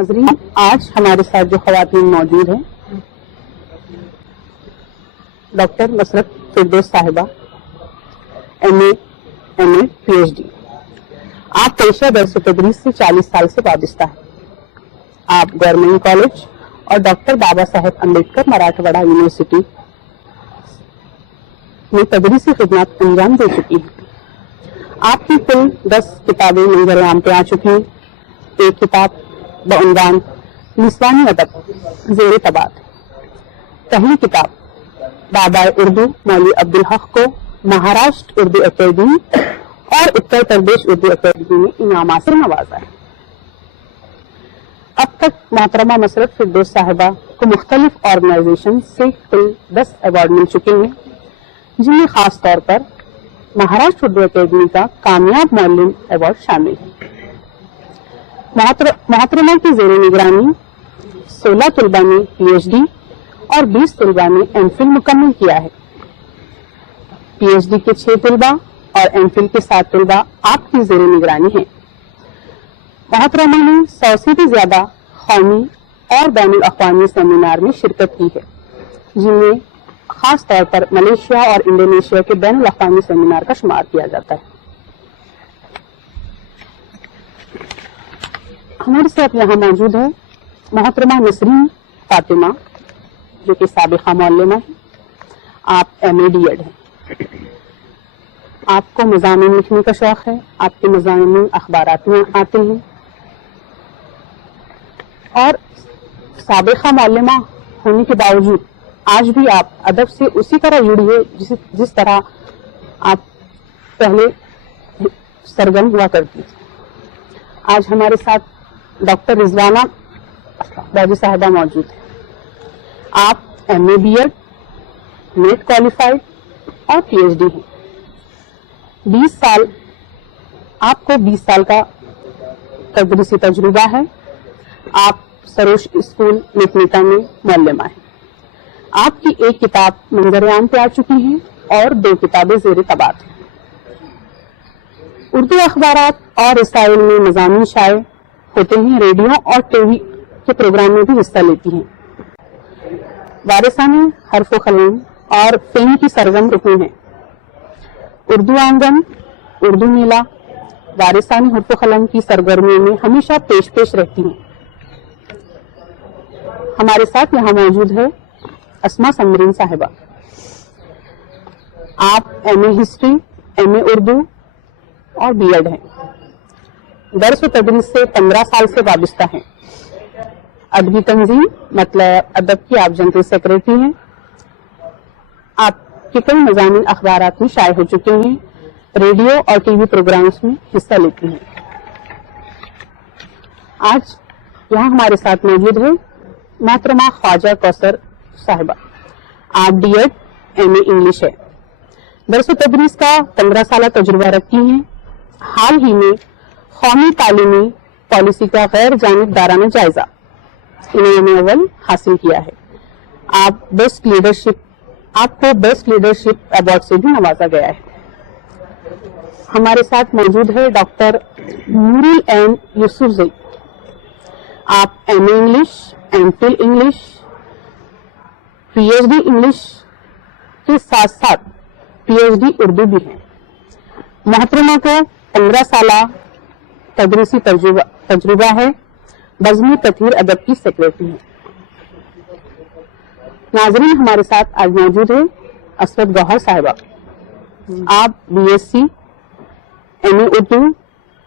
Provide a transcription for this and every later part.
ناظرین، آج ہمارے ساتھ جو خواتین موجود ہیں، ڈاکٹر نصرت فردوس صاحبہ، ایم اے پی ایچ ڈی۔ آپ پیشہ درس و تدریس سے 40 سال سے وابستہ ہیں۔ آپ گورنمنٹ کالج اور ڈاکٹر بابا صاحب امبیڈکر مراٹھواڑہ یونیورسٹی میں تدریسی خدمات انجام دے چکی ہیں۔ آپ کی کل 10 کتابیں منظر عام پہ آ چکی ہیں۔ ایک کتاب بعنوان نسوانی ادب زیر طباعت، پہلی کتاب بابا اردو مولوی عبدالحق کو مہاراشٹر اردو اکیڈمی اور اتر پردیش اردو اکیڈمی میں انعامات سے نوازا ہے۔ اب تک محترمہ نصرت فردوس صاحبہ کو مختلف آرگنائزیشن سے کل 10 ایوارڈ مل چکے ہیں، جن میں خاص طور پر مہاراشٹر اردو اکیڈمی کا کامیاب معلم ایوارڈ شامل ہے۔ محترمہ کی زیر نگرانی 16 طلبہ نے پی ایچ ڈی اور 20 طلبہ نے ایم فل مکمل کیا ہے۔ پی ایچ ڈی کے 6 طلبہ اور ایم فل کے 7 طلبہ آپ کی زیر نگرانی ہیں۔ محترمہ نے 100 سے بھی زیادہ قومی اور بین الاقوامی سیمینار میں شرکت کی ہے، جن میں خاص طور پر ملیشیا اور انڈونیشیا کے بین الاقوامی سیمینار کا شمار کیا جاتا ہے۔ ہمارے ساتھ یہاں موجود ہے محترمہ نسرین فاطمہ، جو کہ سابقہ معلمہ ہے۔ آپ ایم اے ڈی ایڈ ہیں۔ آپ کو مضامین لکھنے کا شوق ہے، آپ کے مضامین اخبارات میں آتے ہیں، اور سابقہ معلمہ ہونے کے باوجود آج بھی آپ ادب سے اسی طرح جڑی ہے جس طرح آپ پہلے سرگرم ہوا کرتی تھی۔ آج ہمارے ساتھ ڈاکٹر رضوانہ باجی صاحبہ موجود ہیں۔ آپ M A B Ed, NET qualified اور پی ایچ ڈی ہیں۔ آپ کو 20 سال کا تدریسی تجربہ ہے۔ آپ سروش اسکول میکنیکا میں معلمہ ہیں۔ آپ کی ایک کتاب منظر عام پہ آ چکی ہے اور 2 کتابیں زیر طباعت ہیں۔ اردو اخبارات اور رسائل میں مضامین شائع ہوتے ہیں۔ ریڈیو اور ٹی وی کے پروگرام میں بھی حصہ لیتی ہیں۔ وارثانہ حرف و قلم اور فہم کی سرگرم رکن ہیں۔ اردو آنگن، اردو میلہ، وارثانہ حرف و قلم کی سرگرمیوں میں ہمیشہ پیش رہتی ہیں۔ ہمارے ساتھ یہاں موجود ہے اسما سمرین صاحبہ۔ آپ M a history, M A Urdu اور بی ایڈ ہیں۔ درس و تدریس سے 15 سال سے وابستہ ہیں۔ ادبی تنظیم مطلب ادب کی آپ جنرل سیکرٹری ہیں۔ آپ کے کئی مضامین اخبارات میں شائع ہو چکے ہیں۔ ریڈیو اور ٹی وی پروگرامز میں حصہ لیتی ہیں۔ آج یہاں ہمارے ساتھ موجود ہے محترمہ خواجہ کوثر صاحبہ۔ آپ D Ed, M A English ہے۔ درس و تدریس کا 15 سالہ تجربہ رکھتی ہیں۔ حال ہی میں قومی تعلیمی پالیسی کا غیر جانبدارانہ جائزہ انعام اول حاصل کیا ہے۔ آپ کو بیسٹ لیڈرشپ ایوارڈ سے بھی نوازا گیا ہے۔ ہمارے ساتھ موجود ہے ڈاکٹر نورل این یوسف زئی۔ آپ M A English, M Phil English, P H D English کے ساتھ ساتھ پی ایچ ڈی اردو بھی ہیں۔ محترمہ کو 15 سالہ تدریسی تجربہ ہے۔ بزم تطہیر ادب کی سیکرٹری ہیں۔ ناظرین، ہمارے ساتھ آج موجود ہے اسود گوہر صاحبہ۔ آپ B S C, M A Urdu,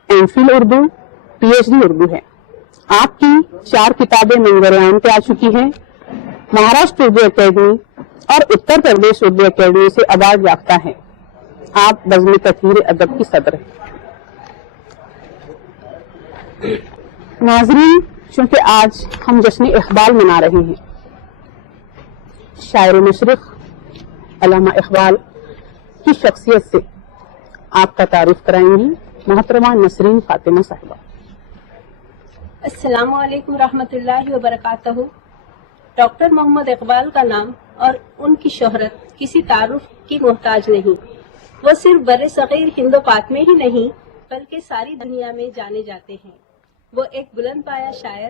M Phil Urdu, P H D Urdu ہے۔ آپ کی 4 کتابیں منظر عام پہ آ چکی ہیں۔ مہاراشٹر اردو اکیڈمی اور اتر پردیش اردو اکیڈمی سے ایوارڈ یافتہ ہیں۔ آپ بزم تطہیر ادب کی صدر ہیں۔ ناظرین، چونکہ آج ہم جشن اقبال منا رہے ہیں، شاعر مشرق علامہ اقبال کی شخصیت سے آپ کا تعارف کرائیں گی محترمہ نسرین فاطمہ صاحبہ۔ السلام علیکم ورحمۃ اللہ وبرکاتہ۔ ڈاکٹر محمد اقبال کا نام اور ان کی شہرت کسی تعارف کی محتاج نہیں۔ وہ صرف بر صغیر ہند و پاک میں ہی نہیں بلکہ ساری دنیا میں جانے جاتے ہیں۔ وہ ایک بلند پایہ شاعر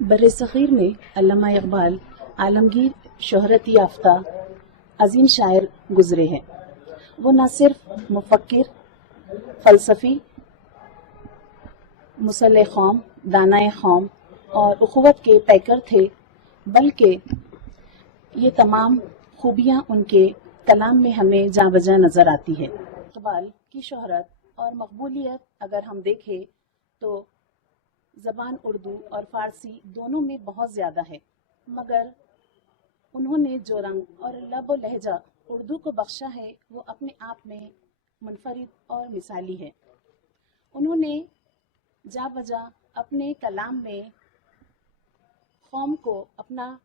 بر صغیر میں علامہ اقبال عالمگیر شہرت یافتہ عظیم شاعر گزرے ہیں. وہ نہ صرف مفکر، فلسفی، مصلح قوم، دانائے قوم اور اخوت کے پیکر تھے، بلکہ یہ تمام خوبیاں ان کے کلام میں ہمیں جاں بجاں نظر آتی ہے. اقبال کی شہرت اور مقبولیت اگر ہم دیکھیں تو زبان اردو اور فارسی دونوں میں بہت زیادہ ہے، مگر انہوں نے جو رنگ اور لب و لہجہ اردو کو بخشا ہے وہ اپنے آپ میں منفرد اور مثالی ہے. انہوں نے جا بجا اپنے کلام میں قوم کو اپنا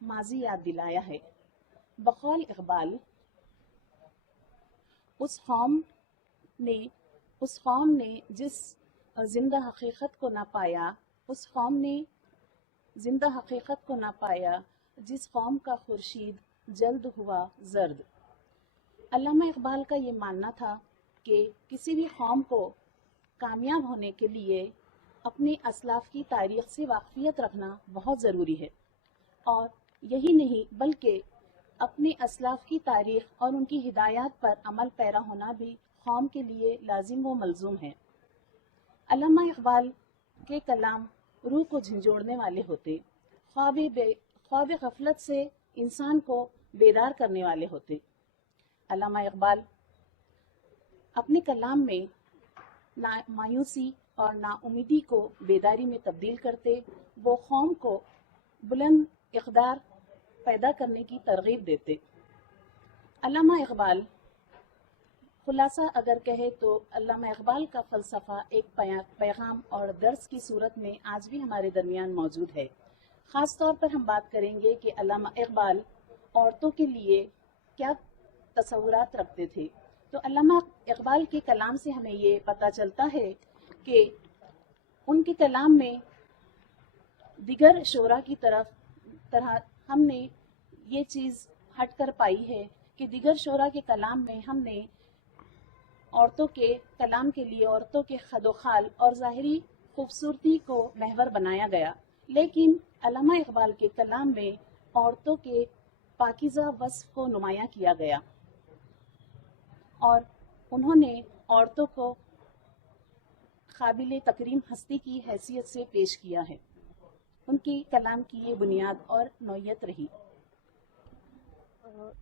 ماضی یاد دلایا ہے. بقول اقبال، اس قوم نے جس زندہ حقیقت کو نہ پایا، اس قوم نے زندہ حقیقت کو نہ پایا جس قوم کا خورشید جلد ہوا زرد. علامہ اقبال کا یہ ماننا تھا کہ کسی بھی قوم کو کامیاب ہونے کے لیے اپنے اسلاف کی تاریخ سے واقفیت رکھنا بہت ضروری ہے، اور یہی نہیں بلکہ اپنے اسلاف کی تاریخ اور ان کی ہدایات پر عمل پیرا ہونا بھی قوم کے لیے لازم و ملزوم ہے. علامہ اقبال کے کلام روح کو جھنجھوڑنے والے ہوتے، خواب غفلت سے انسان کو بیدار کرنے والے ہوتے. علامہ اقبال اپنے کلام میں مایوسی اور نا امیدی کو بیداری میں تبدیل کرتے. وہ قوم کو بلند اقدار پیدا کرنے کی ترغیب دیتے. علامہ اقبال، خلاصہ اگر کہے تو علامہ اقبال کا فلسفہ ایک پیغام اور درس کی صورت میں آج بھی ہمارے درمیان موجود ہے. خاص طور پر ہم بات کریں گے کہ علامہ اقبال عورتوں کے لیے کیا تصورات رکھتے تھے. تو علامہ اقبال کے کلام سے ہمیں یہ پتہ چلتا ہے کہ ان کے کلام میں دیگر شعراء کی طرح ہم نے یہ چیز ہٹ کر پائی ہے کہ دیگر شعراء کے کلام میں ہم نے عورتوں کے کلام کے لیے عورتوں کے خد و خال اور ظاہری خوبصورتی کو محور بنایا گیا، لیکن علامہ اقبال کے کلام میں عورتوں کے پاکیزہ وصف کو نمایاں کیا گیا، اور انہوں نے عورتوں کو قابل تکریم ہستی کی حیثیت سے پیش کیا ہے. ان کی کلام کی یہ بنیاد اور نوعیت رہی.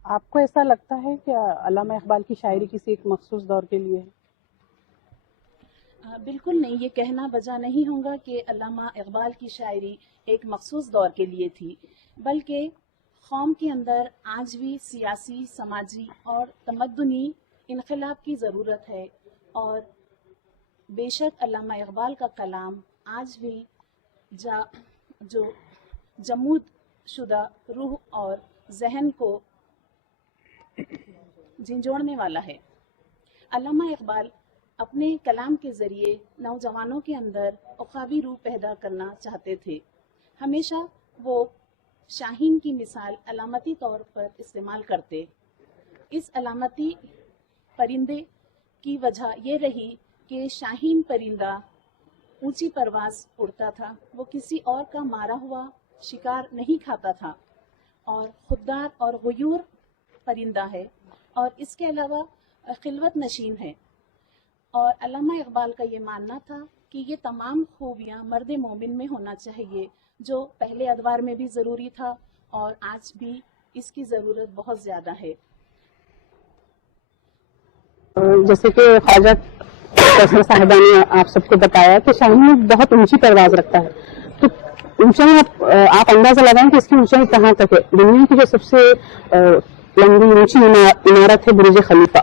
آپ کو ایسا لگتا ہے کہ علامہ اقبال کی شاعری کسی ایک مخصوص دور کے لیے ہے؟ بالکل نہیں، یہ کہنا بجا نہیں ہوگا کہ علامہ اقبال کی شاعری ایک مخصوص دور کے لیے تھی، بلکہ قوم کے اندر آج بھی سیاسی، سماجی اور تمدنی انقلاب کی ضرورت ہے، اور بے شک علامہ اقبال کا کلام آج بھی جو جمود شدہ روح اور ذہن کو جھنجھوڑنے والا ہے. علامہ اقبال اپنے کلام کے ذریعے نوجوانوں کے اندر عقابی روح پیدا کرنا چاہتے تھے. ہمیشہ وہ شاہین کی مثال علامتی طور پر استعمال کرتے. اس علامتی پرندے کی وجہ یہ رہی کہ شاہین پرندہ اونچی پرواز اڑتا تھا، وہ کسی اور کا مارا ہوا شکار نہیں کھاتا تھا، اور خوددار اور غیور پرندہ ہے، اور اس کے علاوہ خلوت نشین ہے. اور علامہ اقبال کا یہ ماننا تھا کہ یہ تمام خوبیاں مرد مومن میں ہونا چاہیے، جو پہلے ادوار میں بھی ضروری تھا اور آج بھی اس کی ضرورت بہت زیادہ ہے. جیسے کہ خواجہ کوثر صاحبہ نے آپ سب کو بتایا کہ شاہین بہت اونچی پرواز رکھتا ہے، تو اونچائی آپ اندازہ لگائیں کہ اس کی اونچائی کہاں تک ہے. دنیا کی جو سب سے لمبی اونچی عمارت ہے برج خلیفہ،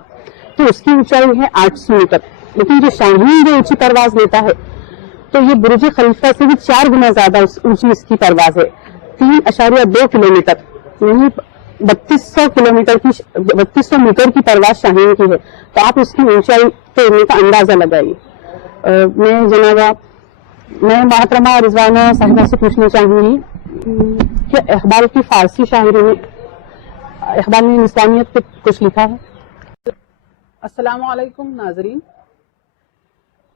تو اس کی اونچائی ہے 800 میٹر، لیکن جو شاہین جو اونچی پرواز لیتا ہے تو یہ برج خلیفہ سے بھی 4 گنا زیادہ اونچی اس کی پرواز ہے، 3.2 کلومیٹر، یعنی 3200 میٹر کی پرواز شاہین کی ہے. تو آپ اس کی اونچائی تیرنے کا اندازہ لگائیے. میں محترمہ رضوانہ صاحبہ سے پوچھنا چاہوں گی کہ اقبال کی فارسی شاعری میں اقبال نے اسلامیت پہ کچھ لکھا ہے؟ السلام علیکم ناظرین.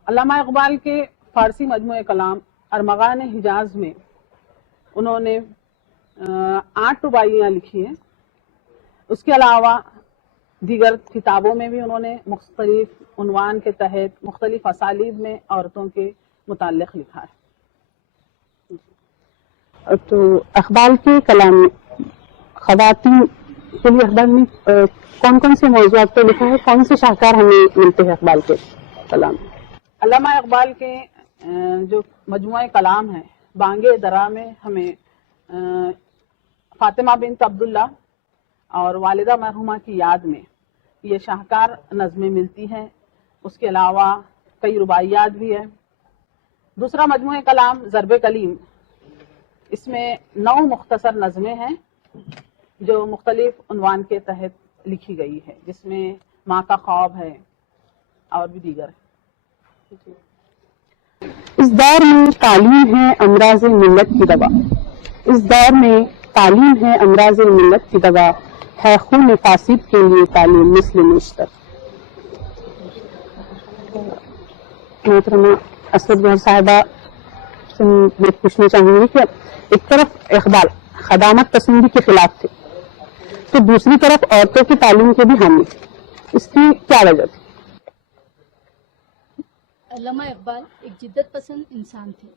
علامہ اقبال کے فارسی مجموعہ کلام ارمغان حجاز میں انہوں نے 8 رباعیاں لکھی ہیں. اس کے علاوہ دیگر کتابوں میں بھی انہوں نے مختلف عنوان کے تحت مختلف اسالیب میں عورتوں کے متعلق لکھا ہے. تو اقبال کے کلام میں خواتین کے لیے اقبال نے کون کون سے موضوعات پہ لکھا ہے؟ کون سے شاہکار ہمیں ملتے ہیں اقبال کے کلام میں؟ علامہ اقبال کے جو مجموعہ کلام ہے بانگ درا میں ہمیں فاطمہ بنت عبداللہ اور والدہ مرحومہ کی یاد میں یہ شاہکار نظمیں ملتی ہیں. اس کے علاوہ کئی رباعیات بھی ہیں. دوسرا مجموعہ کلام ضرب کلیم، اس میں 9 مختصر نظمیں ہیں جو مختلف عنوان کے تحت لکھی گئی ہے، جس میں ماں کا خواب ہے اور بھی دیگر ہے. اس دور میں تعلیم ہے امراض ملت کی دوا، اس دور میں تعلیم ہے امراض ملت کی دوا، ہے خون فاسد کے لیے تعلیم مثل نشتر. محترمہ اسد گوہر صاحبہ سے میں پوچھنا چاہوں گی کہ ایک طرف اقبال خدامت پسندی کے خلاف تھے تو دوسری طرف عورتوں کی تعلیم کے بھی حامی تھے، اس کی کیا وجہ تھی؟ علامہ اقبال ایک جدت پسند انسان تھے.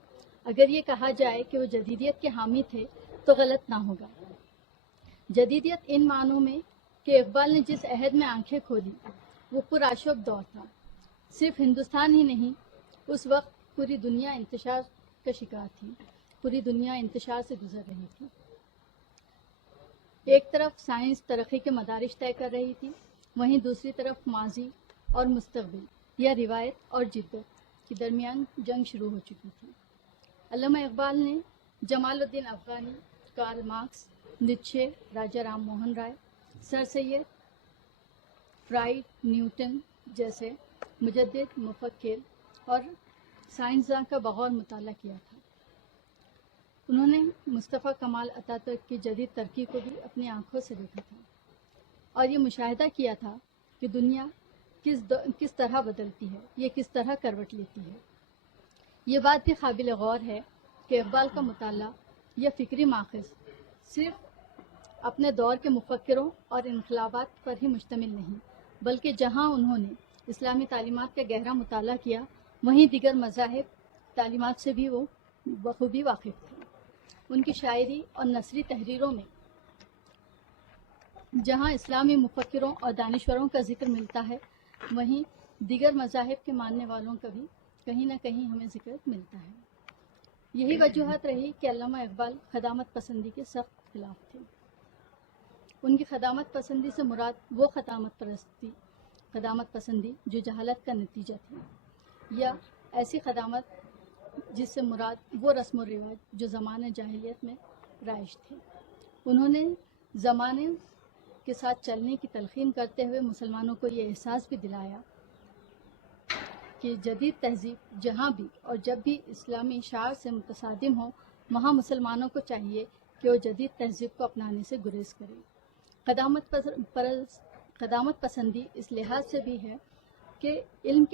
اگر یہ کہا جائے کہ وہ جدیدیت کے حامی تھے تو غلط نہ ہوگا. جدیدیت ان معنوں میں کہ اقبال نے جس عہد میں آنکھیں کھولی وہ پرآشوب دور تھا. صرف ہندوستان ہی نہیں، اس وقت پوری دنیا انتشار کا شکار تھی، پوری دنیا انتشار سے گزر رہی تھی. ایک طرف سائنس ترقی کے مدارج طے کر رہی تھی، وہیں دوسری طرف ماضی اور مستقبل یا روایت اور جدت کے درمیان جنگ شروع ہو چکی تھی. علامہ اقبال نے جمال الدین افغانی، کارل مارکس، نیچے، راجا رام موہن رائے، سر سید، فرائڈ، نیوٹن جیسے مجدد، مفکر اور سائنسداں کا بغور مطالعہ کیا تھا. انہوں نے مصطفیٰ کمال عطا ترک کی جدید ترقی کو بھی اپنی آنکھوں سے دیکھا تھا اور یہ مشاہدہ کیا تھا کہ دنیا کس طرح بدلتی ہے، یہ کس طرح کروٹ لیتی ہے. یہ بات بھی قابل غور ہے کہ اقبال کا مطالعہ یا فکری ماخذ صرف اپنے دور کے مفکروں اور انقلابات پر ہی مشتمل نہیں، بلکہ جہاں انہوں نے اسلامی تعلیمات کا گہرا مطالعہ کیا وہیں دیگر مذاہب تعلیمات سے بھی وہ بخوبی واقف تھے. ان کی شاعری اور نثری تحریروں میں جہاں اسلامی مفکروں اور دانشوروں کا ذکر ملتا ہے وہیں دیگر مذاہب کے ماننے والوں کا بھی کہیں نہ کہیں ہمیں ذکر ملتا ہے. یہی وجوہات رہی کہ علامہ اقبال خدامت پسندی کے سخت خلاف تھے. ان کی خدامت پسندی سے مراد وہ خدامت پسندی جو جہالت کا نتیجہ تھی، یا ایسی خدامت جس سے مراد وہ رسم و رواج جو زمانہ جاہلیت میں رائج تھے. انہوں نے زمانے کے ساتھ چلنے کی تلقین کرتے ہوئے مسلمانوں کو یہ احساس بھی دلایا کہ جدید تہذیب جہاں بھی اور جب بھی اسلامی شعار سے متصادم ہو وہاں مسلمانوں کو چاہیے کہ وہ جدید تہذیب کو اپنانے سے گریز کرے. خدامت پسندی اس لحاظ سے بھی ہے کہ علم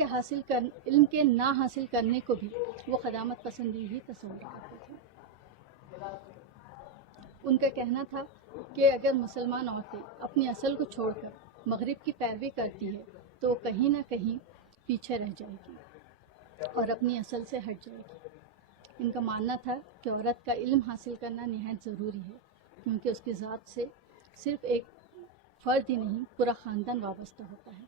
کے نہ حاصل کرنے کو بھی وہ خدامت پسندی ہی تصور کرتے تھے. ان کا کہنا تھا کہ اگر مسلمان عورتیں اپنی اصل کو چھوڑ کر مغرب کی پیروی کرتی ہے تو وہ کہیں نہ کہیں پیچھے رہ جائے گی اور اپنی اصل سے ہٹ جائے گی. ان کا ماننا تھا کہ عورت کا علم حاصل کرنا نہایت ضروری ہے کیونکہ اس کی ذات سے صرف ایک فرد ہی نہیں پورا خاندان وابستہ ہوتا ہے.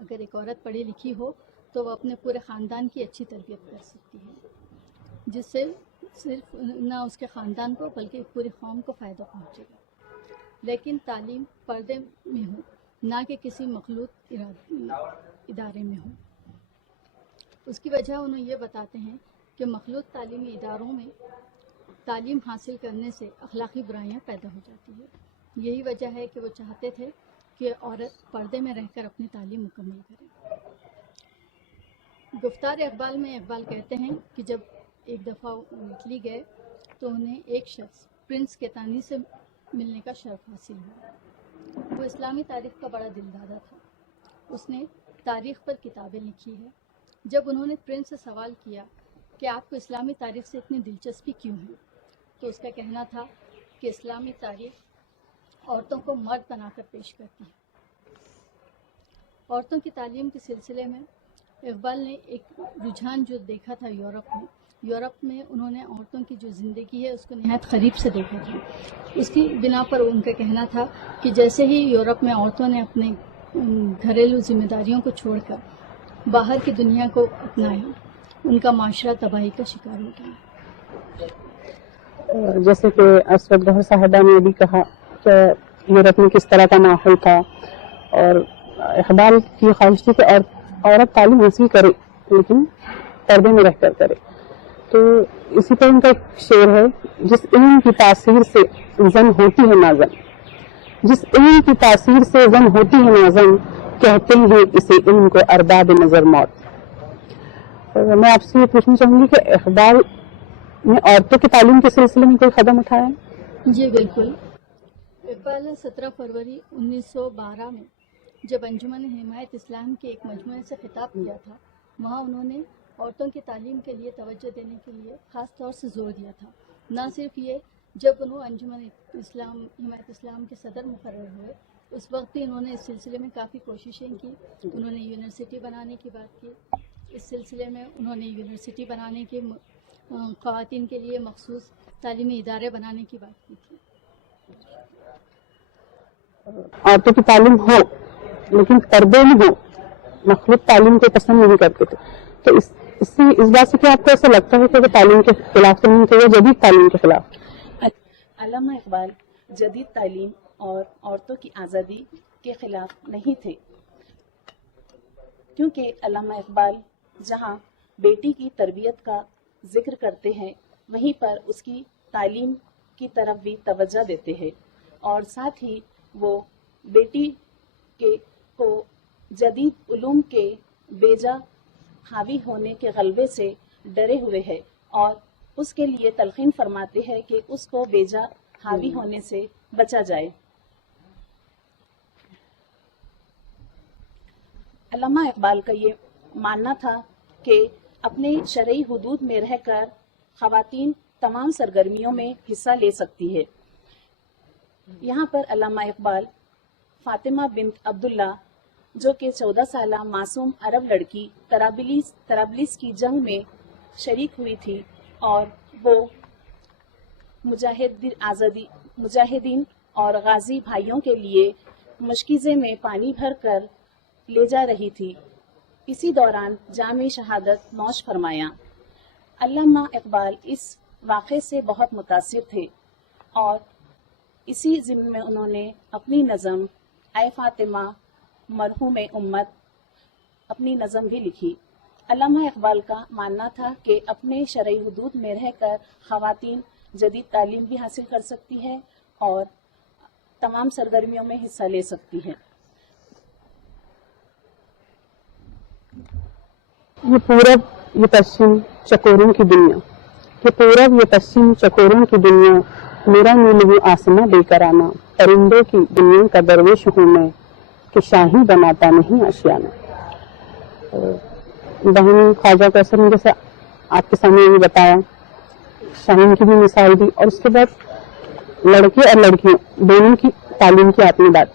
اگر ایک عورت پڑھی لکھی ہو تو وہ اپنے پورے خاندان کی اچھی تربیت کر سکتی ہے جس سے صرف نہ اس کے خاندان کو بلکہ پوری قوم کو فائدہ پہنچے گا. لیکن تعلیم پردے میں ہو نہ کہ کسی مخلوط ادارے میں ہو. اس کی وجہ انہوں یہ بتاتے ہیں کہ مخلوط تعلیمی اداروں میں تعلیم حاصل کرنے سے اخلاقی برائیاں پیدا ہو جاتی ہے. یہی وجہ ہے کہ وہ چاہتے تھے کہ عورت پردے میں رہ کر اپنی تعلیم مکمل کرے. گفتار اقبال میں اقبال کہتے ہیں کہ جب ایک دفعہ اٹلی گئے تو انہیں ایک شخص پرنس کیتانی سے ملنے کا شرف حاصل ہوا. وہ اسلامی تاریخ کا بڑا دلدادہ تھا. اس نے تاریخ پر کتابیں لکھی ہے. جب انہوں نے پرنس سے سوال کیا کہ آپ کو اسلامی تاریخ سے اتنی دلچسپی کیوں ہے تو اس کا کہنا تھا کہ اسلامی تاریخ عورتوں کو مرد بنا کر پیش کرتی ہے۔ عورتوں کی تعلیم کے سلسلے میں اقبال نے ایک رجحان جو دیکھا تھا یورپ میں انہوں نے عورتوں کی جو زندگی ہے اس کو نہایت قریب سے دیکھا تھا۔ اس کی بنا پر ان کا کہنا تھا کہ جیسے ہی یورپ میں عورتوں نے اپنے گھریلو ذمہ داریوں کو چھوڑ کر باہر کی دنیا کو اپنایا، ان کا معاشرہ تباہی کا شکار ہو گیا۔ جیسے کہ اسود گوہر صاحبہ نے بھی کہا کہ یورپ میں کس طرح کا ماحول تھا، اور اقبال کی خواہش تھی کہ عورت تعلیم حاصل کرے لیکن پردے میں رہ کر کرے۔ تو اسی طرح ان کا ایک شعر ہے، جس علم کی تاثیر سے زن ہوتی ہے نازن، جس علم کی تاثیر سے زن ہوتی ہے نازن، کہتے ہیں اسے علم کو ارباب نظر موت۔ میں آپ سے یہ پوچھنا چاہوں گی کہ اقبال نے عورتوں کی تعلیم کے سلسلے میں کوئی قدم اٹھایا ہے؟ جی بالکل۔ اقبال نے 17 فروری 1912 میں جب انجمن حمایت اسلام کے ایک مجموعے سے خطاب کیا تھا، وہاں انہوں نے عورتوں کی تعلیم کے لیے توجہ دینے کے لیے خاص طور سے زور دیا تھا۔ نہ صرف یہ، جب انہوں انجمن حمایت اسلام کے صدر مقرر ہوئے اس وقت بھی انہوں نے اس سلسلے میں کافی کوششیں کی۔ انہوں نے یونیورسٹی بنانے کی بات کی، اس سلسلے میں انہوں نے یونیورسٹی بنانے کے خواتین کے لیے مخصوص تعلیمی ادارے بنانے کی بات کی تھی۔ عورتوں کی تعلیم ہو لیکن پردے میں ہو، مخلوط تعلیم کو پسند نہیں کرتے تھے، تو اس بات سے کیا آپ کو ایسا لگتا ہے کہ وہ تعلیم کے خلاف تو نہیں تھے، وہ جدید تعلیم کے خلاف؟ علامہ اقبال جدید تعلیم اور عورتوں کی آزادی کے خلاف نہیں تھے، کیونکہ علامہ اقبال جہاں بیٹی کی تربیت کا ذکر کرتے ہیں وہیں پر اس کی تعلیم کی طرف بھی توجہ دیتے ہیں، اور ساتھ ہی وہ بیٹی کو جدید علوم کے بیجا حاوی ہونے کے غلبے سے ڈرے ہوئے ہیں، اور اس کے لیے تلقین فرماتے ہیں کہ اس کو بیجا حاوی ہونے سے بچا جائے۔ علامہ اقبال کا یہ ماننا تھا کہ اپنے شرعی حدود میں رہ کر خواتین تمام سرگرمیوں میں حصہ لے سکتی ہے۔ یہاں پر علامہ اقبال فاطمہ بنت عبداللہ جو کہ 14 سالہ معصوم عرب لڑکی طرابلس کی جنگ میں شریک ہوئی تھی، اور وہ مجاہدین اور غازی بھائیوں کے لیے مشکیزے میں پانی بھر کر لے جا رہی تھی، اسی دوران جام شہادت نوش فرمایا۔ علامہ اقبال اس واقعے سے بہت متاثر تھے، اور اسی ضمن میں انہوں نے اپنی نظم اے فاطمہ مرحوم امت اپنی نظم بھی لکھی۔ علامہ اقبال کا ماننا تھا کہ اپنے شرعی حدود میں رہ کر خواتین جدید تعلیم بھی حاصل کر سکتی ہے اور تمام سرگرمیوں میں حصہ لے سکتی ہے۔ یہ پورب یہ پشچم چکوروں کی دنیا، یہ پورب یہ پشچم چکوروں کی دنیا، میرا نیلو آسماں بے کرانا، پرندوں کی دنیا کا درویش ہوں میں کہ شاہی بناتا نہیں آشیانہ۔ بہن خواجہ کوثر نے جیسے آپ کے سامنے یہ بتایا، شاہین کی بھی مثال دی، اور اس کے بعد لڑکے اور لڑکیوں دونوں کی تعلیم کی آپ نے بات۔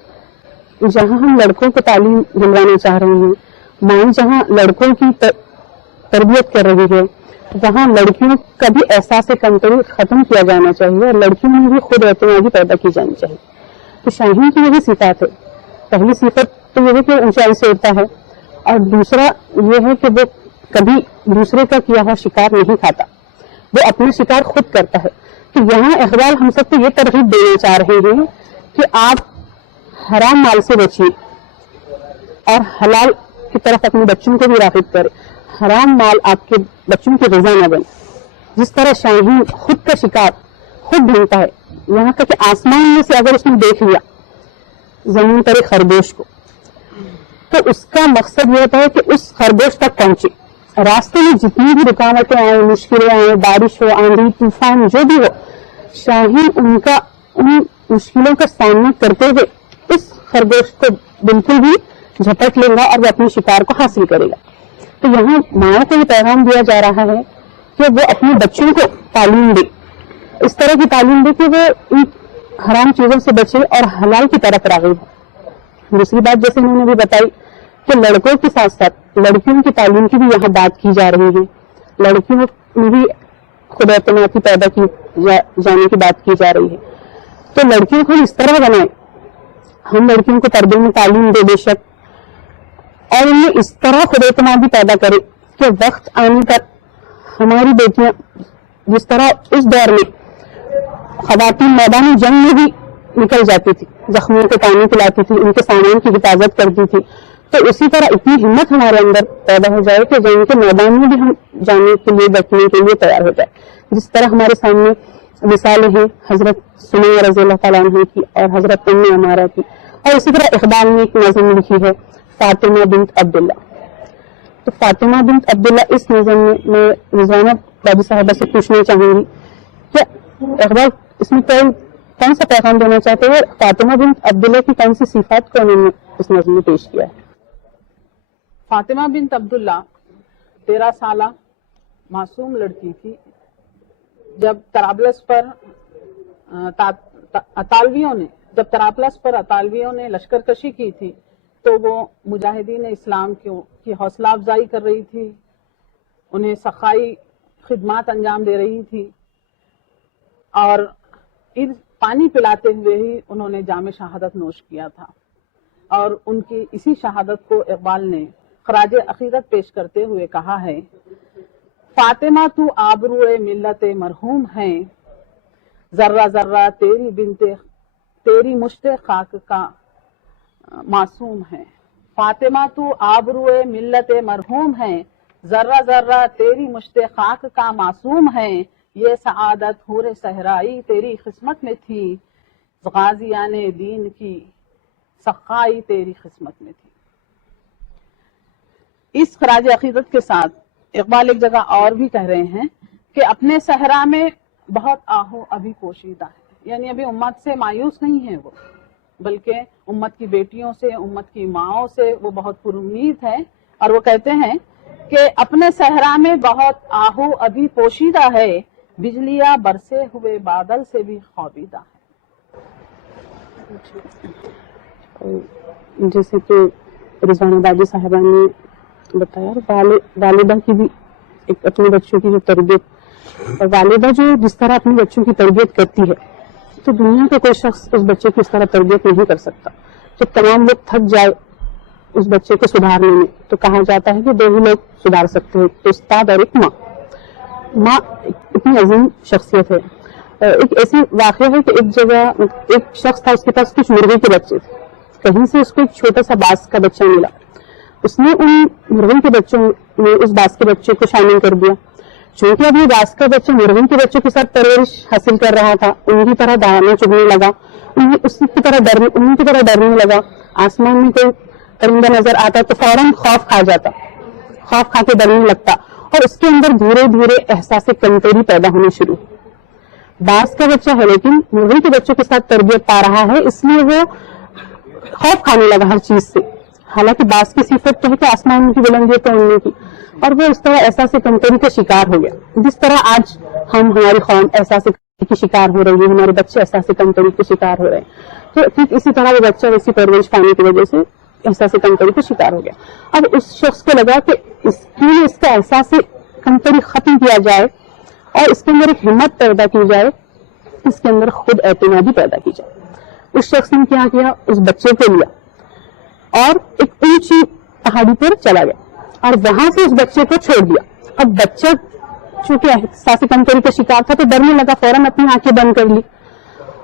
جہاں ہم لڑکوں کو تعلیم دلوانا چاہ رہے ہیں، مائیں جہاں لڑکوں کی تربیت کر رہی ہے، وہاں لڑکیوں کا بھی احساس کنٹرول ختم کیا جانا چاہیے، اور لڑکیوں میں بھی خود اعتمادی پیدا کی جانی چاہیے۔ تو شاہین کی یہی صفات ہے، پہلی صفت تو یہ ہے کہ اونچائی سے اڑتا ہے، اور دوسرا یہ ہے کہ وہ کبھی دوسرے کا کیا ہوا شکار نہیں کھاتا، وہ اپنا شکار خود کرتا ہے۔ تو یہاں اقبال ہم سب کو یہ ترغیب دینا چاہ رہے ہیں کہ آپ حرام مال سے بچیے اور حلال کی طرف اپنے بچوں کو بھی راغب کریں۔ حرام مال آپ کے بچوں کی غذا نہ بنے۔ جس طرح شاہین خود کا شکار خود ڈھونڈتا ہے، یہاں تک کہ آسمان میں سے اگر اس نے دیکھ لیا زمین پر ایک خرگوش کو، تو اس کا مقصد یہ ہوتا ہے کہ اس خرگوش تک پہنچے۔ راستے میں جتنی بھی رکاوٹیں آئیں، مشکلیں آئیں، بارش ہو، آندھی طوفان جو بھی ہو، شاہین ان مشکلوں کا سامنا کرتے ہوئے اس خرگوش کو بالکل بھی جھپٹ لے گا اور وہ اپنے شکار کو حاصل کرے گا۔ تو یہاں ماں کو یہ پیغام دیا جا رہا ہے کہ وہ اپنے بچوں کو تعلیم دے، اس طرح کی تعلیم دے کہ وہ ان حرام چیزوں سے بچے اور حلال کی طرف راغب ہو۔ دوسری بات جیسے انہوں نے بھی بتائی کہ لڑکوں کے ساتھ ساتھ لڑکیوں کی تعلیم کی بھی یہاں بات کی جا رہی ہے، لڑکیوں میں بھی خود اعتمادی پیدا کی جانے کی بات کی جا رہی ہے۔ تو لڑکیوں کو اس طرح بنائیں، ہم لڑکیوں کو تربیت میں تعلیم دے بے شک، اور ان میں اس طرح خود اعتمادی پیدا کرے کہ وقت آنے پر ہماری بیٹیاں جس طرح اس دور میں خواتین میدان جنگ میں بھی نکل جاتی تھی، زخموں کو پانی پلاتی تھی، ان کے سامان کی حفاظت کرتی تھی، تو اسی طرح اتنی ہمت ہمارے اندر پیدا ہو جائے کہ جنگ کے میدان میں بھی ہم جانے کے لیے بچنے کے لیے تیار ہو جائے۔ جس طرح ہمارے سامنے مثالیں ہیں حضرت سمیہ رضی اللہ تعالیٰ عنہ کی اور حضرت ام عمارہ کی، اور اسی طرح اقبال نے ایک نظم لکھی ہے فاطمہ بنت عبداللہ۔ تو فاطمہ بنت عبداللہ اس نظم میں رضوانہ بابی صاحبہ سے پوچھنا چاہوں گی کہ اقبال اس میں کون سا پیغام دینا چاہتے ہیں، اور فاطمہ بنت عبداللہ کی کون سی صفات کو انہوں نے اس نظم میں پیش کیا ہے؟ فاطمہ بنت عبداللہ 13 سالہ معصوم لڑکی تھی۔ جب طرابلس پر اطالویوں نے لشکر کشی کی تھی تو وہ مجاہدین اسلام کی حوصلہ افزائی کر رہی تھی، انہیں سخائی خدمات انجام دے رہی تھی، اور پانی پلاتے ہوئے ہی انہوں نے جام شہادت نوش کیا تھا۔ اور ان کی اسی شہادت کو اقبال نے خراج عقیدت پیش کرتے ہوئے کہا ہے، فاطمہ تو آبروئے ملت مرحوم ہے، ذرہ ذرہ تیری مشت خاک کا معصوم ہے۔ فاطمہ تو آبروئے ملت مرحوم ہے، ذرہ ذرہ تیری مشت خاک کا معصوم ہے، یہ سعادت حور صحرائی تیری قسمت میں تھی، غازیان دین کی سخائی تیری قسمت میں تھی۔ اس خراج عقیدت کے ساتھ اقبال ایک جگہ اور بھی کہہ رہے ہیں کہ اپنے صحرا میں بہت آہو ابھی پوشیدہ ہے، یعنی ابھی امت سے مایوس نہیں ہے وہ، بلکہ امت کی بیٹیوں سے، امت کی ماؤں سے وہ بہت پر امید ہے، اور وہ کہتے ہیں کہ اپنے صحرا میں بہت آہو ابھی پوشیدہ ہے، بجلیاں برسے ہوئے بادل سے بھی خوابیدہ ہے۔ جیسے کہ رضوانہ باجی صاحبہ نے بتایا، والدہ کی بھی ایک اپنے بچوں کی جو تربیت، اور والدہ جو جس طرح اپنے بچوں کی تربیت کرتی ہے تو دنیا کا کوئی شخص اس بچے کی اس طرح تربیت نہیں کر سکتا۔ جب تمام لوگ تھک جائے اس بچے کو سدھارنے میں تو کہا جاتا ہے کہ 2 ہی لوگ سدھار سکتے ہیں، استاد اور ایک ماں۔ ماں اتنی عظیم شخصیت ہے۔ ایک ایسی واقعہ ہے کہ ایک جگہ ایک شخص تھا، اس کے پاس کچھ مرغے کے بچے تھے، کہیں سے اس کو ایک چھوٹا سا باز کا بچہ ملا، اس نے ان مرغوں کے بچوں میں اس باز کے بچے کو شامل کر دیا۔ چونکہ اب یہ باز کا بچہ مرغوں کے بچوں کے ساتھ پرورش حاصل کر رہا تھا، ان کی طرح دانا چگنے لگا، انہیں کی طرح ڈرنے لگا، آسمان میں کوئی پرندہ نظر آتا تو فوراً خوف کھا کے ڈرنے لگتا، اور اس کے اندر دھیرے دھیرے احساس کمتری پیدا ہونے شروع۔ باز کا بچہ ہے لیکن مرغی کے بچوں کے ساتھ تربیت پا رہا ہے، اس لیے وہ خوف کھانے لگا ہر چیز سے، حالانکہ باز کی صفت تو ہے کہ آسمان کی بلندیوں پہ اڑنے کی، اور وہ اس طرح احساس کمتری کا شکار ہو گیا۔ جس طرح آج ہماری قوم احساس کمتری کی شکار ہو رہی ہے، ہمارے بچے احساس کمتری کے شکار ہو رہے ہیں، تو ٹھیک اسی طرح وہ بچہ ویسی پرورش پانے کی وجہ سے احساس کمتری کا شکار ہو گیا۔ اب اس شخص کو لگا کہ اس کا احساس کمتری ختم کیا جائے اور اس کے اندر ایک ہمت پیدا کی جائے، اس کے اندر خود اعتمادی پیدا کی جائے۔ اس شخص نے کیا کیا، اس بچے کو لیا اور ایک اونچی پہاڑی پر چلا گیا اور وہاں سے اس بچے کو چھوڑ دیا۔ اب بچہ چونکہ احساس کمتری کا شکار تھا تو ڈرنے لگا، فوراً اپنی آنکھیں بند کر لی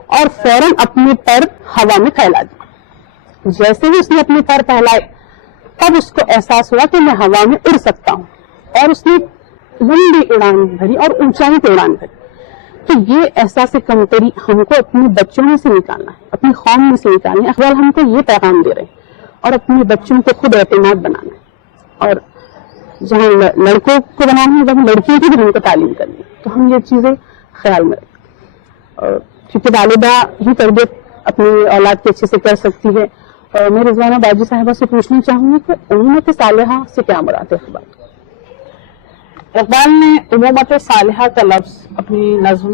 اور فوراً اپنے پر ہوا میں پھیلا دیا۔ جیسے ہی اس نے اپنے پر پھیلائے تب اس کو احساس ہوا کہ میں ہوا میں اڑ سکتا ہوں، اور اس نے لمبی اڑان بھری اور اونچائی پہ اڑان بھری۔ تو یہ احساس کمتری ہم کو اپنے بچوں میں سے نکالنا ہے، اپنی قوم میں سے نکالنا ہے۔ اقبال ہم کو یہ پیغام دے رہے ہیں، اور اپنے بچوں کو خود اعتماد بنانا ہے، اور جہاں لڑکوں کو بنانا ہے وہاں لڑکیوں کی بھی ہم کو تعلیم کرنی ہے۔ تو ہم یہ چیزیں خیال میں رکھیں، کیونکہ والدہ ہی تربیت اپنی اولاد کے اچھے سے کر سکتی ہے۔ اور میں رضوانہ باجی صاحبہ سے پوچھنا چاہوں گی کہ امت صالحہ سے کیا مراد ہے؟ اقبال نے امت صالحہ کا لفظ اپنی نظم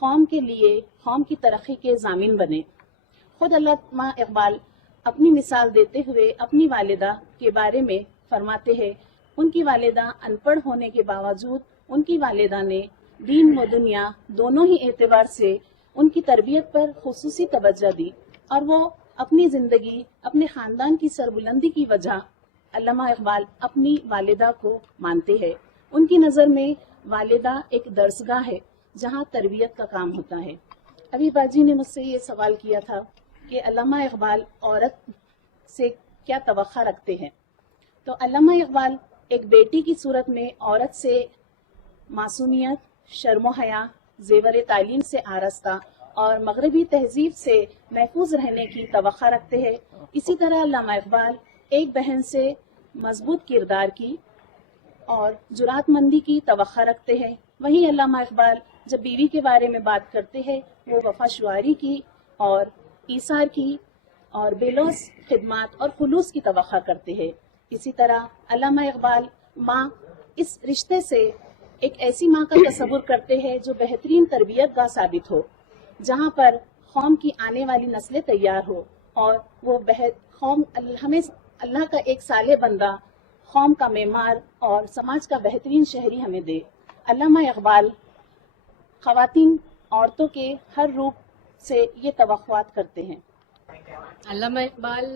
قوم کے لیے قوم کی ترقی کے ضامن بنے۔ خود علامہ اقبال اپنی مثال دیتے ہوئے اپنی والدہ کے بارے میں فرماتے ہیں، ان کی والدہ ان پڑھ ہونے کے باوجود ان کی والدہ نے دین و دنیا دونوں ہی اعتبار سے ان کی تربیت پر خصوصی توجہ دی، اور وہ اپنی زندگی اپنے خاندان کی سربلندی کی وجہ علامہ اقبال اپنی والدہ کو مانتے ہیں۔ ان کی نظر میں والدہ ایک درسگاہ ہے جہاں تربیت کا کام ہوتا ہے۔ ابھی باجی نے مجھ سے یہ سوال کیا تھا کہ علامہ اقبال عورت سے کیا توقع رکھتے ہیں، تو علامہ اقبال ایک بیٹی کی صورت میں عورت سے معصومیت، شرم و حیا، زیور تعلیم سے آراستہ اور مغربی تہذیب سے محفوظ رہنے کی توقع رکھتے ہیں۔ اسی طرح علامہ اقبال ایک بہن سے مضبوط کردار کی اور جرات مندی کی توقع رکھتے ہیں۔ وہیں علامہ اقبال جب بیوی کے بارے میں بات کرتے ہیں وہ وفا شعاری کی اور ایثار کی اور بے لوث خدمات اور خلوص کی توقع کرتے ہیں۔ اسی طرح علامہ اقبال ماں، اس رشتے سے ایک ایسی ماں کا تصور کرتے ہیں جو بہترین تربیت گاہ ثابت ہو، جہاں پر قوم کی آنے والی نسلیں تیار ہو اور وہ قوم ہمیں اللہ کا ایک صالح بندہ، قوم کا معمار اور سماج کا بہترین شہری ہمیں دے۔ علامہ اقبال خواتین، عورتوں کے ہر روپ سے یہ توقعات کرتے ہیں۔ علامہ اقبال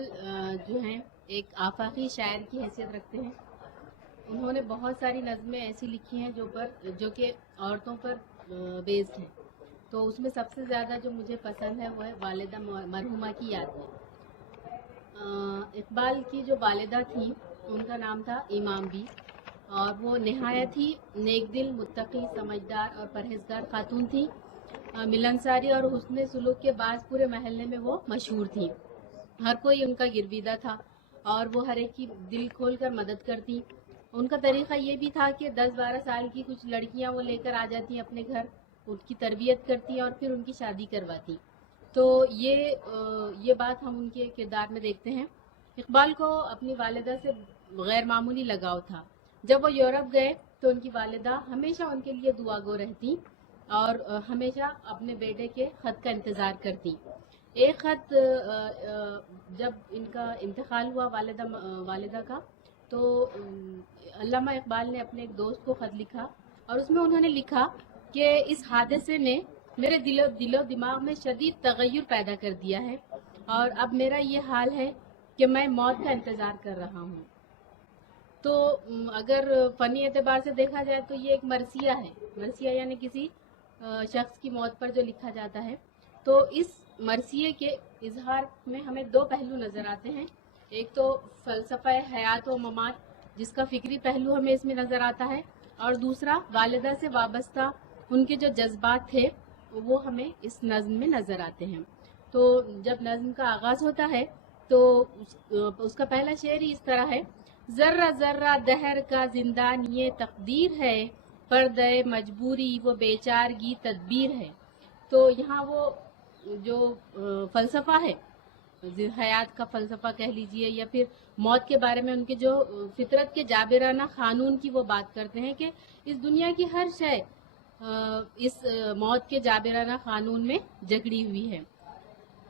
جو ہیں ایک آفاقی شاعر کی حیثیت رکھتے ہیں۔ انہوں نے بہت ساری نظمیں ایسی لکھی ہیں جو کہ عورتوں پر بیسڈ ہیں، تو اس میں سب سے زیادہ جو مجھے پسند ہے وہ ہے والدہ مرحومہ کی یاد میں۔ اقبال کی جو والدہ تھی ان کا نام تھا امام بی، اور وہ نہایت ہی نیک دل، متقی، سمجھدار اور پرہیزگار خاتون تھی۔ ملنساری اور حسن سلوک کے بعد پورے محلے میں وہ مشہور تھی، ہر کوئی ان کا گرویدہ تھا اور وہ ہر ایک کی دل کھول کر مدد کرتی۔ ان کا طریقہ یہ بھی تھا کہ 10-12 سال کی کچھ لڑکیاں وہ لے کر آ جاتی اپنے گھر، ان کی تربیت کرتی اور پھر ان کی شادی کرواتی۔ تو یہ بات ہم ان کے کردار میں دیکھتے ہیں۔ اقبال کو اپنی والدہ سے غیر معمولی لگاؤ تھا۔ جب وہ یورپ گئے تو ان کی والدہ ہمیشہ ان کے لیے دعا گو رہتی اور ہمیشہ اپنے بیٹے کے خط کا انتظار کرتی۔ ایک خط جب ان کا انتقال ہوا والدہ کا، تو علامہ اقبال نے اپنے ایک دوست کو خط لکھا اور اس میں انہوں نے لکھا کہ اس حادثے نے میرے دل و دماغ میں شدید تغیر پیدا کر دیا ہے اور اب میرا یہ حال ہے کہ میں موت کا انتظار کر رہا ہوں۔ تو اگر فنی اعتبار سے دیکھا جائے تو یہ ایک مرثیہ ہے، مرثیہ یعنی کسی شخص کی موت پر جو لکھا جاتا ہے۔ تو اس مرثیے کے اظہار میں ہمیں دو پہلو نظر آتے ہیں، ایک تو فلسفہ حیات و ممات جس کا فکری پہلو ہمیں اس میں نظر آتا ہے، اور دوسرا والدہ سے وابستہ ان کے جو جذبات تھے وہ ہمیں اس نظم میں نظر آتے ہیں۔ تو جب نظم کا آغاز ہوتا ہے تو اس کا پہلا شعر ہی اس طرح ہے: ذرہ ذرہ دہر کا زندان یہ تقدیر ہے، پردہ مجبوری وہ بیچارگی تدبیر ہے۔ تو یہاں وہ جو فلسفہ ہے، حیات کا فلسفہ کہہ لیجئے یا پھر موت کے بارے میں ان کے جو فطرت کے جابرانہ قانون کی وہ بات کرتے ہیں کہ اس دنیا کی ہر شے اس موت کے جابرانہ قانون میں جکڑی ہوئی ہے۔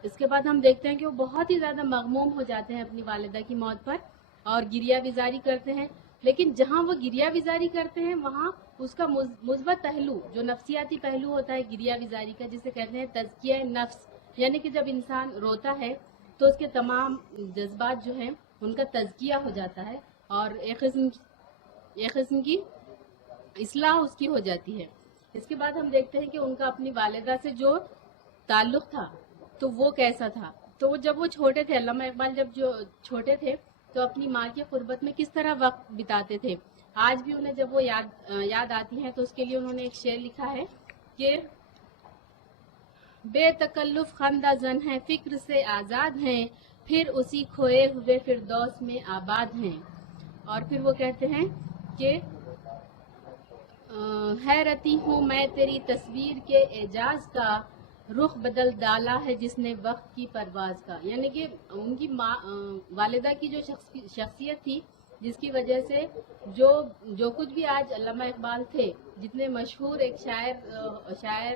اس کے بعد ہم دیکھتے ہیں کہ وہ بہت ہی زیادہ مغموم ہو جاتے ہیں اپنی والدہ کی موت پر اور گریہ وزاری کرتے ہیں، لیکن جہاں وہ گریہ وزاری کرتے ہیں وہاں اس کا مثبت پہلو، جو نفسیاتی پہلو ہوتا ہے گریہ وزاری کا، جسے کہتے ہیں تزکیہ نفس، یعنی کہ جب انسان روتا ہے تو اس کے تمام جذبات جو ہیں ان کا تزکیہ ہو جاتا ہے اور ایک قسم کی اصلاح اس کی ہو جاتی ہے۔ اس کے بعد ہم دیکھتے ہیں کہ ان کا اپنی والدہ سے جو تعلق تھا تو وہ کیسا تھا۔ تو جب وہ چھوٹے تھے، علامہ اقبال جب جو چھوٹے تھے تو اپنی ماں کی قربت میں کس طرح وقت بتاتے تھے، آج بھی انہیں جب وہ یاد آتی ہیں تو اس کے لیے انہوں نے ایک شعر لکھا ہے کہ بے تکلف خندہ زن ہیں، فکر سے آزاد ہیں، پھر اسی کھوئے ہوئے فردوس میں آباد ہیں۔ اور پھر وہ کہتے ہیں کہ حیرتی ہوں میں تیری تصویر کے اعجاز کا، رخ بدل ڈالا ہے جس نے وقت کی پرواز کا۔ یعنی کہ ان کی والدہ کی جو شخصیت تھی جس کی وجہ سے جو کچھ بھی آج علامہ اقبال تھے، جتنے مشہور ایک شاعر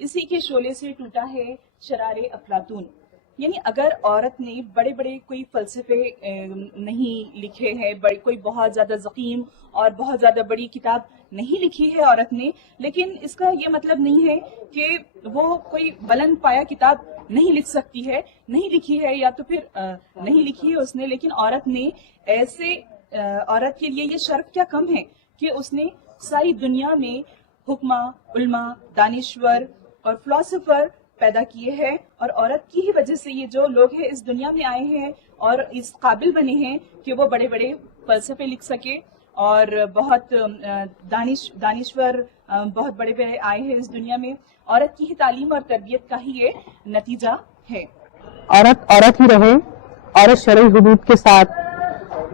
اسی کے شعلے سے ٹوٹا ہے شرار افلاطون. یعنی اگر عورت نے بڑے بڑے کوئی فلسفے نہیں لکھے ہیں، کوئی بہت زیادہ ضخیم اور بہت زیادہ بڑی کتاب نہیں لکھی ہے عورت نے، لیکن اس کا یہ مطلب نہیں ہے کہ وہ کوئی بلند پایا کتاب نہیں لکھ سکتی ہے. نہیں لکھی ہے یا تو پھر نہیں لکھی ہے اس نے، لیکن عورت نے ایسے عورت کے لیے یہ شرف کیا کم ہے کہ اس نے ساری دنیا میں حکماء، علماء، دانشور اور فلاسفر پیدا کیے ہیں، اور عورت کی ہی وجہ سے یہ جو لوگ ہیں اس دنیا میں آئے ہیں اور اس قابل بنے ہیں کہ وہ بڑے بڑے فلسفے لکھ سکے، اور بہت دانشور بہت بڑے بڑے آئے ہیں اس دنیا میں. عورت کی ہی تعلیم اور تربیت کا ہی یہ نتیجہ ہے. عورت عورت ہی رہے، عورت شرعی حدود کے ساتھ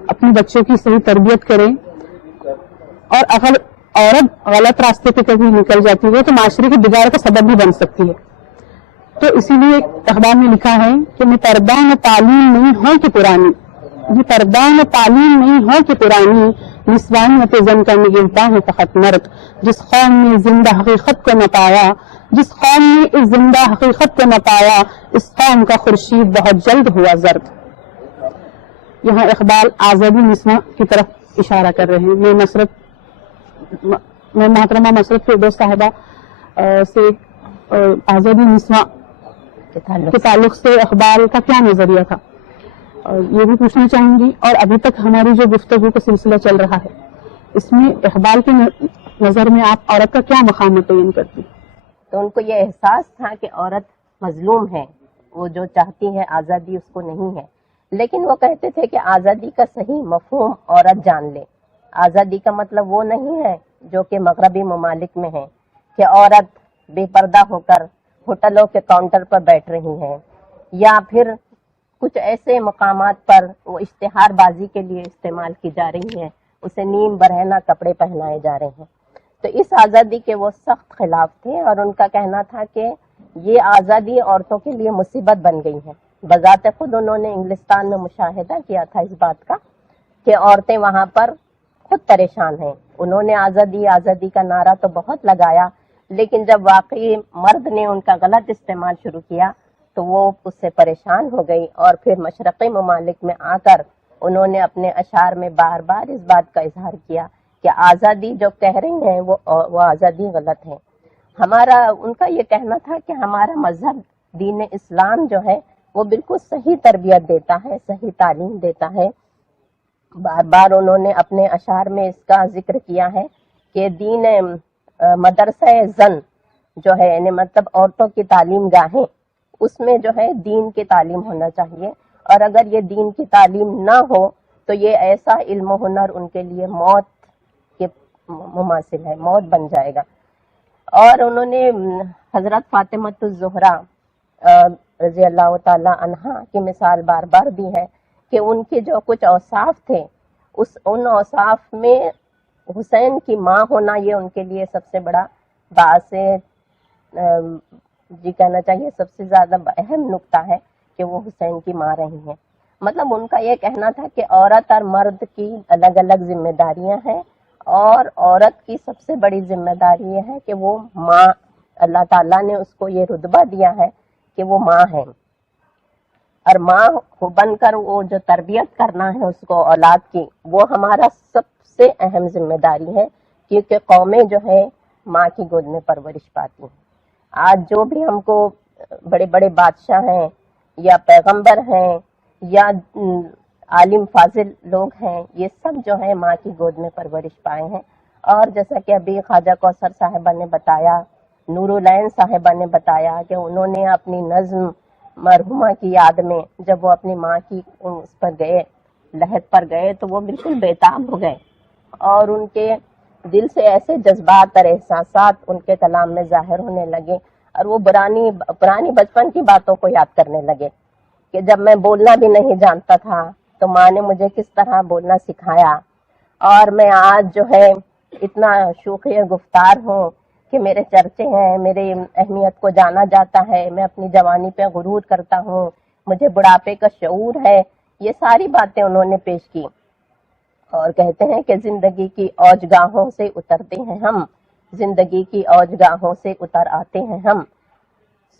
اپنے بچوں کی صحیح تربیت کرے، اور اگر عورت غلط راستے پہ کبھی نکل جاتی ہے تو معاشرے کے بگاڑ کا سبب بھی بن سکتی ہے. تو اسی لیے اخبار میں لکھا ہے کہ میں پردہ میں تعلیم نہیں ہو کہ پرانی، یہ پردہ میں تعلیم نہیں ہو کہ پرانی، نسوانیت زن کا نگہباں ہے فقط مرد. جس قوم نے زندہ حقیقت کو نہ پایا، جس قوم نے اس زندہ حقیقت کو نہ پایا، اس قوم کا خورشید بہت جلد ہوا زرد. یہاں اقبال آزادی نسواں کی طرف اشارہ کر رہے ہیں. میں محترمہ مسرت فردوس صاحبہ سے آزادی نسواں کے تعلق سے اقبال کا کیا نظریہ تھا یہ بھی پوچھنا چاہوں گی. اور ابھی تک ہماری جو گفتگو کا سلسلہ چل رہا ہے اس میں اقبال کی نظر میں آپ عورت کا کیا مقام متعین کرتی؟ تو ان کو یہ احساس تھا کہ عورت مظلوم ہے، وہ جو چاہتی ہے آزادی اس کو نہیں ہے، لیکن وہ کہتے تھے کہ آزادی کا صحیح مفہوم عورت جان لے. آزادی کا مطلب وہ نہیں ہے جو کہ مغربی ممالک میں ہے کہ عورت بے پردہ ہو کر ہوٹلوں کے کاؤنٹر پر بیٹھ رہی ہیں، یا پھر کچھ ایسے مقامات پر وہ اشتہار بازی کے لیے استعمال کی جا رہی ہیں، اسے نیم برہنہ کپڑے پہنائے جا رہے ہیں. تو اس آزادی کے وہ سخت خلاف تھے، اور ان کا کہنا تھا کہ یہ آزادی عورتوں کے لیے مصیبت بن گئی ہے. بذات خود انہوں نے انگلستان میں مشاہدہ کیا تھا اس بات کا کہ عورتیں وہاں پر خود پریشان ہیں. انہوں نے آزادی آزادی کا نعرہ تو بہت لگایا، لیکن جب واقعی مرد نے ان کا غلط استعمال شروع کیا تو وہ اس سے پریشان ہو گئی، اور پھر مشرقی ممالک میں آ کر انہوں نے اپنے اشعار میں بار بار اس بات کا اظہار کیا کہ آزادی جو کہہ رہی ہیں وہ آزادی غلط ہے. ان کا یہ کہنا تھا کہ ہمارا مذہب دین اسلام جو ہے وہ بالکل صحیح تربیت دیتا ہے، صحیح تعلیم دیتا ہے. بار بار انہوں نے اپنے اشعار میں اس کا ذکر کیا ہے کہ دین مدرسہ زن جو ہے، یعنی مطلب عورتوں کی تعلیم گاہیں، اس میں جو ہے دین کی تعلیم ہونا چاہیے، اور اگر یہ دین کی تعلیم نہ ہو تو یہ ایسا علم و ہنر ان کے لیے موت کے مماثل ہے، موت بن جائے گا. اور انہوں نے حضرت فاطمۃ الزہرا رضی اللہ تعالی عنہا کی مثال بار بار دی ہے کہ ان کے جو کچھ اوصاف تھے، ان اوصاف میں حسین کی ماں ہونا یہ ان کے لیے سب سے بڑا باعث کہنا چاہیے سب سے زیادہ اہم نقطہ ہے کہ وہ حسین کی ماں رہی ہیں. مطلب ان کا یہ کہنا تھا کہ عورت اور مرد کی الگ الگ ذمہ داریاں ہیں، اور عورت کی سب سے بڑی ذمہ داری یہ ہے کہ وہ ماں، اللہ تعالیٰ نے اس کو یہ رتبہ دیا ہے کہ وہ ماں ہے، اور ماں بن کر وہ جو تربیت کرنا ہے اس کو اولاد کی، وہ ہمارا سب سے اہم ذمہ داری ہے، کیونکہ قومیں جو ہے ماں کی گود میں پرورش پاتی ہیں. آج جو بھی ہم کو بڑے بڑے بادشاہ ہیں یا پیغمبر ہیں یا عالم فاضل لوگ ہیں، یہ سب جو ہے ماں کی گود میں پرورش پائے ہیں. اور جیسا کہ ابھی خواجہ کوثر صاحبہ نے بتایا، نور العین صاحبہ نے بتایا کہ انہوں نے اپنی نظم مرحومہ کی یاد میں جب وہ اپنی ماں کی اس پر گئے، لحد پر گئے، تو وہ بالکل بےتاب ہو گئے، اور ان کے دل سے ایسے جذبات اور احساسات ان کے کلام میں ظاہر ہونے لگے، اور وہ پرانی بچپن کی باتوں کو یاد کرنے لگے کہ جب میں بولنا بھی نہیں جانتا تھا تو ماں نے مجھے کس طرح بولنا سکھایا، اور میں آج جو ہے اتنا شوخی گفتار ہوں کہ میرے چرچے ہیں، میری اہمیت کو جانا جاتا ہے، میں اپنی جوانی پہ غرور کرتا ہوں، مجھے بڑھاپے کا شعور ہے. یہ ساری باتیں انہوں نے پیش کی، اور کہتے ہیں کہ زندگی کی اوج گاہوں سے اترتے ہیں ہم، زندگی کی اوج گاہوں سے اتر آتے ہیں ہم،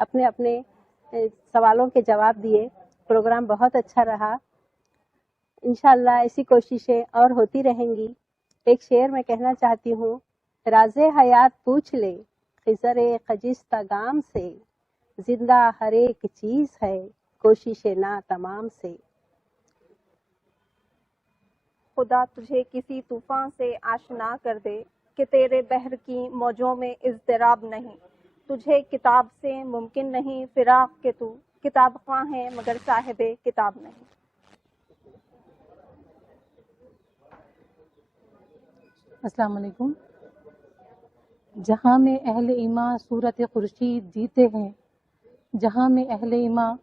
اپنے اپنے سوالوں کے جواب دیے. پروگرام بہت اچھا رہا. انشاءاللہ ایسی کوششیں اور ہوتی رہیں گی. ایک شعر میں کہنا چاہتی ہوں: راز حیات پوچھ لے خضر خجستہ گام سے، زندہ ہر ایک چیز ہے کوشش نا تمام سے. خدا تجھے کسی طوفان سے آشنا کر دے کہ تیرے بحر کی موجوں میں اضطراب نہیں. تجھے کتاب سے ممکن نہیں فراق کہ تو کتاب خواں ہے مگر صاحب کتاب نہیں. السلام علیکم. جہاں میں اہل ایمان صورت خورشید جیتے ہیں، جہاں میں اہل ایمان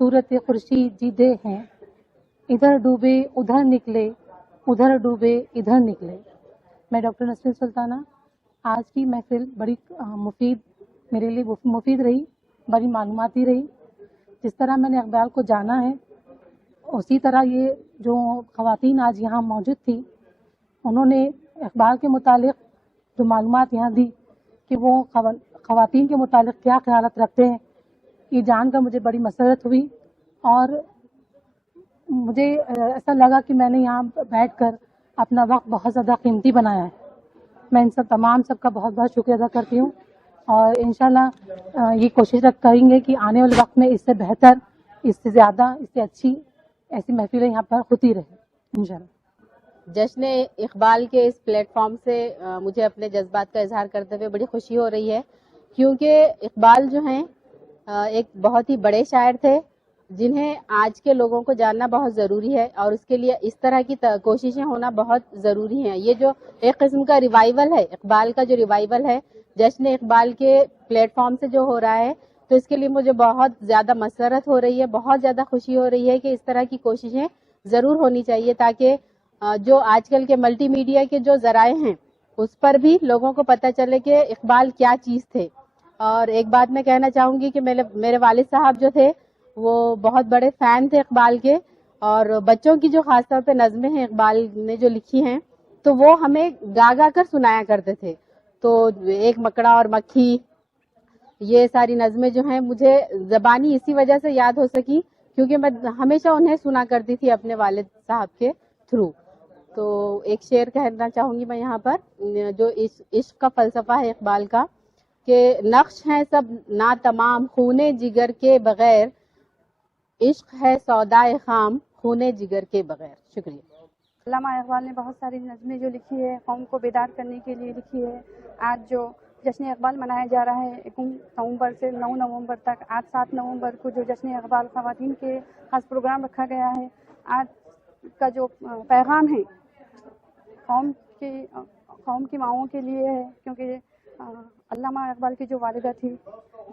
صورت خورشید جیتے ہیں، ادھر ڈوبے ادھر نکلے، ادھر ڈوبے ادھر نکلے. میں ڈاکٹر نسرین سلطانہ. آج کی محفل بڑی مفید، میرے لیے مفید رہی، بڑی معلوماتی رہی. جس طرح میں نے اقبال کو جانا ہے، اسی طرح یہ جو خواتین آج یہاں موجود تھی، انہوں نے اقبال کے متعلق جو معلومات یہاں دی کہ وہ خواتین کے متعلق کیا خیالات رکھتے ہیں، یہ جان کر مجھے بڑی مسرت ہوئی. اور مجھے ایسا لگا کہ میں نے یہاں بیٹھ کر اپنا وقت بہت زیادہ قیمتی بنایا ہے. میں ان سب تمام سب کا بہت بہت شکریہ ادا کرتی ہوں، اور انشاءاللہ یہ کوشش کریں گے کہ آنے والے وقت میں اس سے بہتر، اس سے زیادہ، اس سے اچھی ایسی محفلیں یہاں پر ہوتی رہیں انشاءاللہ. جشن اقبال کے اس پلیٹ فارم سے مجھے اپنے جذبات کا اظہار کرتے ہوئے بڑی خوشی ہو رہی ہے، کیونکہ اقبال جو ہیں ایک بہت ہی بڑے شاعر تھے جنہیں آج کے لوگوں کو جاننا بہت ضروری ہے، اور اس کے لیے اس طرح کی کوششیں ہونا بہت ضروری ہیں. یہ جو ایک قسم کا ریوائول ہے، اقبال کا جو ریوائول ہے جشن اقبال کے پلیٹ فارم سے جو ہو رہا ہے، تو اس کے لیے مجھے بہت زیادہ مسرت ہو رہی ہے، بہت زیادہ خوشی ہو رہی ہے کہ اس طرح کی کوششیں ضرور ہونی چاہیے، تاکہ جو آج کل کے ملٹی میڈیا کے جو ذرائع ہیں اس پر بھی لوگوں کو پتہ چلے کہ اقبال کیا چیز تھے. اور ایک بات میں کہنا چاہوں گی کہ میرے والد صاحب جو تھے وہ بہت بڑے فین تھے اقبال کے، اور بچوں کی جو خاص طور پہ نظمیں ہیں اقبال نے جو لکھی ہیں تو وہ ہمیں گا گا کر سنایا کرتے تھے. تو ایک مکڑا اور مکھی، یہ ساری نظمیں جو ہیں مجھے زبانی اسی وجہ سے یاد ہو سکی کیونکہ میں ہمیشہ انہیں سنا کرتی تھی اپنے والد صاحب کے تھرو. تو ایک شعر کہنا چاہوں گی میں یہاں پر، جو عشق کا فلسفہ ہے اقبال کا، کہ نقش ہیں سب ناتمام خونے جگر کے بغیر، عشق ہے سودائے خام خونے جگر کے بغیر. شکریہ. علامہ اقبال نے بہت ساری نظمیں جو لکھی ہے قوم کو بیدار کرنے کے لیے لکھی ہے. آج جو جشن اقبال منایا جا رہا ہے 1 نومبر سے 9 نومبر تک، آج 7 نومبر کو جو جشن اقبال خواتین کے خاص پروگرام رکھا گیا ہے، آج کا جو پیغام ہے قوم کی ماؤں کے لیے ہے، کیونکہ علامہ اقبال کی جو والدہ تھی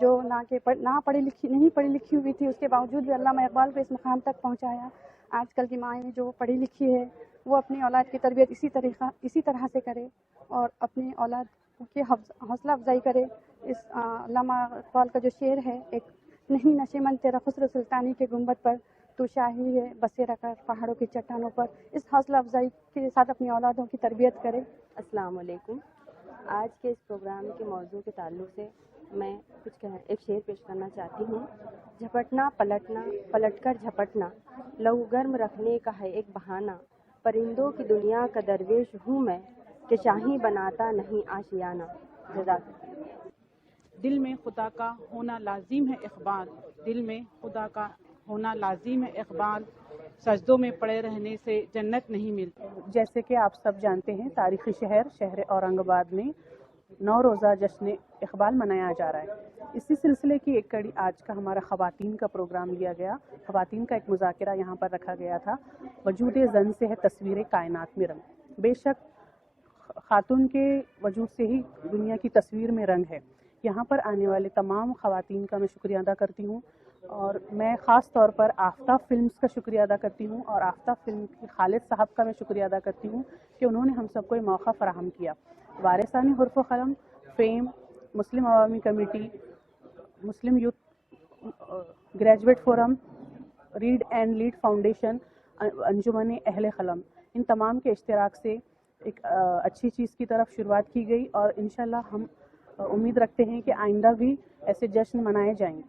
جو نہیں پڑھی لکھی ہوئی تھی، اس کے باوجود بھی علامہ اقبال کو اس مقام تک پہنچایا. آج کل کی مائیں جو پڑھی لکھی ہے وہ اپنی اولاد کی تربیت اسی طرح سے کرے اور اپنی اولاد کی حوصلہ افزائی کرے. اس علامہ اقبال کا جو شعر ہے، ایک نہیں نشے من تیرا خسرو سلطانی کے گنبد پر، تو شاہی ہے بسیرا کر پہاڑوں کی چٹانوں پر، اس حوصلہ افزائی کے ساتھ اپنی اولادوں کی تربیت کرے. السلام علیکم. آج کے اس پروگرام کے موضوع کے تعلق سے میں ایک شعر پیش کرنا چاہتی ہوں. جھپٹنا پلٹنا پلٹ کر جھپٹنا، لہو گرم رکھنے کا ہے ایک بہانہ، پرندوں کی دنیا کا درویش ہوں میں کہ شاہی بناتا نہیں آشیانہ. جزاک. دل میں خدا کا ہونا لازم ہے اقبال، دل میں خدا کا ہونا لازم ہے اقبال، سجدوں میں پڑے رہنے سے جنت نہیں ملتی. جیسے کہ آپ سب جانتے ہیں، تاریخی شہر اورنگ آباد میں 9 روزہ جشن اقبال منایا جا رہا ہے. اسی سلسلے کی ایک کڑی آج کا ہمارا خواتین کا پروگرام لیا گیا. خواتین کا ایک مذاکرہ یہاں پر رکھا گیا تھا. وجود زن سے ہے تصویر کائنات میں رنگ. بے شک خاتون کے وجود سے ہی دنیا کی تصویر میں رنگ ہے. یہاں پر آنے والے تمام خواتین کا میں شکریہ ادا کرتی ہوں، اور میں خاص طور پر آفتاب فلمز کا شکریہ ادا کرتی ہوں، اور آفتاب فلم کے خالد صاحب کا میں شکریہ ادا کرتی ہوں کہ انہوں نے ہم سب کو یہ موقع فراہم کیا. وارثانی حرف و قلم، فیم، مسلم عوامی کمیٹی، مسلم youth graduate forum, read and lead foundation, انجمن اہل قلم، ان تمام کے اشتراک سے ایک اچھی چیز کی طرف شروعات کی گئی، اور انشاءاللہ ہم امید رکھتے ہیں کہ آئندہ بھی ایسے جشن منائے جائیں.